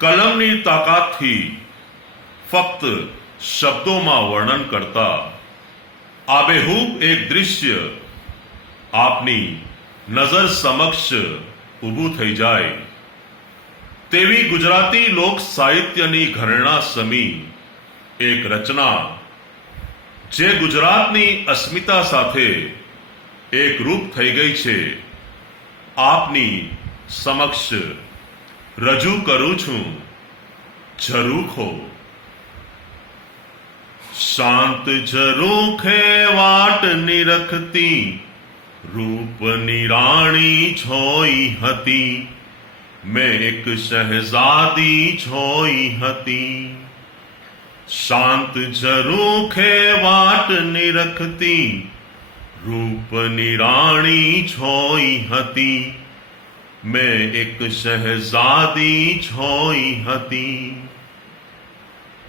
કલમની તાકાતથી ફક્ત શબ્દોમાં વર્ણન કરતા આબેહૂબ એક દૃશ્ય આપની નજર સમક્ષ ઊભું થઈ જાય. તેવી ગુજરાતી લોક સાહિત્યની ઘરેણા સમી એક રચના જે ગુજરાતની અસ્મિતા સાથે એક રૂપ થઈ ગઈ છે. આપની સમક્ષ રજૂ કરું છું ઝરૂખો શાંત ઝરૂખે વાટ નિરખતી રૂપની રાણી છોઈ હતી મેં એક શહેઝાદી છોઈ હતી શાંત ઝરૂખે વાટ નિરખતી રૂપની રાણી છોઈ હતી મેં એક શહેઝાદી છોઈ હતી.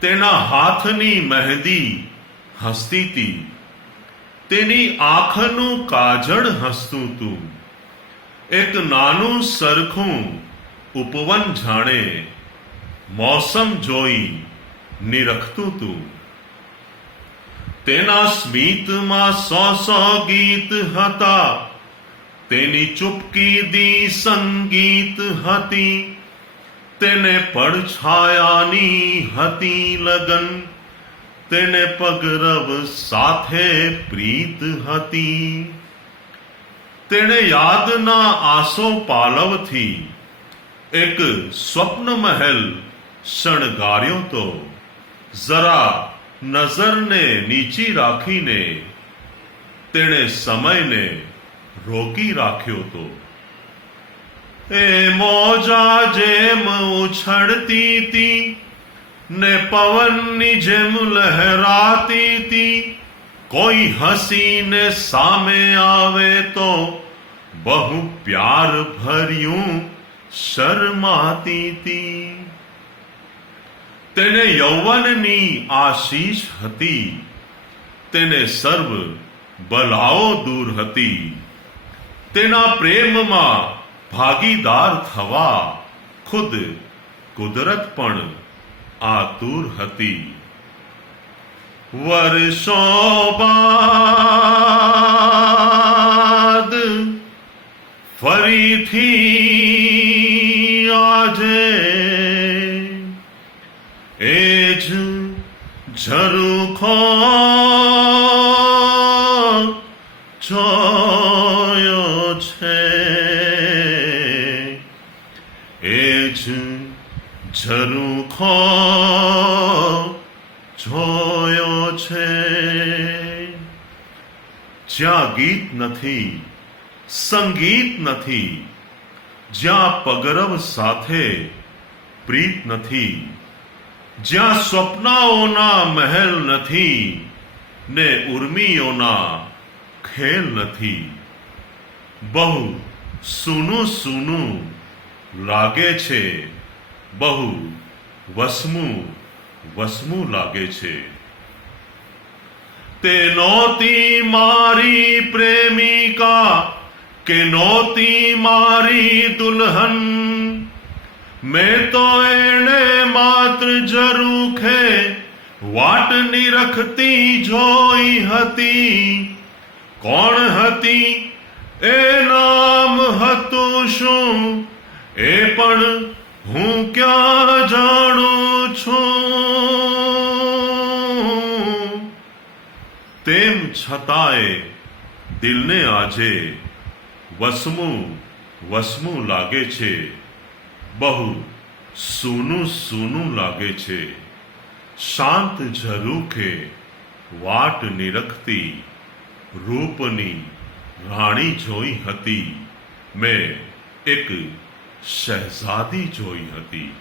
તેના હાથની મહેંદી હસતી હતી તેની આંખનું કાજળ હસતું તું. એક નાનું સરખું ઉપવન જાણે મોસમ જોઈ નિરખતું તું. તેના સ્મિતમાં સો સો ગીત હતા. તેની ચૂપકી દી સંગીત હતી, તેને પડછાયાની હતી લગન, તેને પગરવ સાથે પ્રીત હતી. તેણે યાદના આસો પાલવથી એક સ્વપ્ન મહેલ શણગાર્યો તો, જરા નજરને નીચી રાખીને, તેણે સમયને રોકી રાખ્યો તો. એ મોજા જેમ ઉછળતી હતી ને પવનની જેમ લહેરાતી તી. કોઈ હસીને સામે આવે તો બહુ પ્યાર ભર્યું શરમાતી તી. તેને યૌવનની આશીષ હતી, તેને સર્વ બલાઓ દૂર હતી. તેના પ્રેમમાં ભાગીદાર થવા ખુદ કુદરત પણ આતુર હતી. વર્ષો બાદ ફરીથી આજે એ જ ઝરૂખો જોયો ઝરૂખો જોયો છે જ્યાં ગીત નથી સંગીત નથી જ્યાં પગરવ સાથે પ્રીત નથી જ્યાં સ્વપ્નાઓના મહેલ નથી ને ઉર્મીઓના ખેલ નથી બહુ સૂનું સૂનું લાગે છે. બહુ વસમું વસમું લાગે છે. તે નહોતી મારી પ્રેમિકા, કે નહોતી મારી દુલ્હન. મેં તો એને માત્ર જરૂખે વાટની રખતી જોઈ હતી. કોણ હતી? એ નામ હતું શું? એ પણ હું ક્યાં જાણું છું? તેમ છતાંય દિલને આજે વસમું વસમું લાગે છે. બહુ સૂનું સૂનું લાગે છે. શાંત ઝરૂખે વાટ નિરખતી રૂપની રાણી જોઈ હતી. મેં એક શહેઝાદી જોઈ હતી.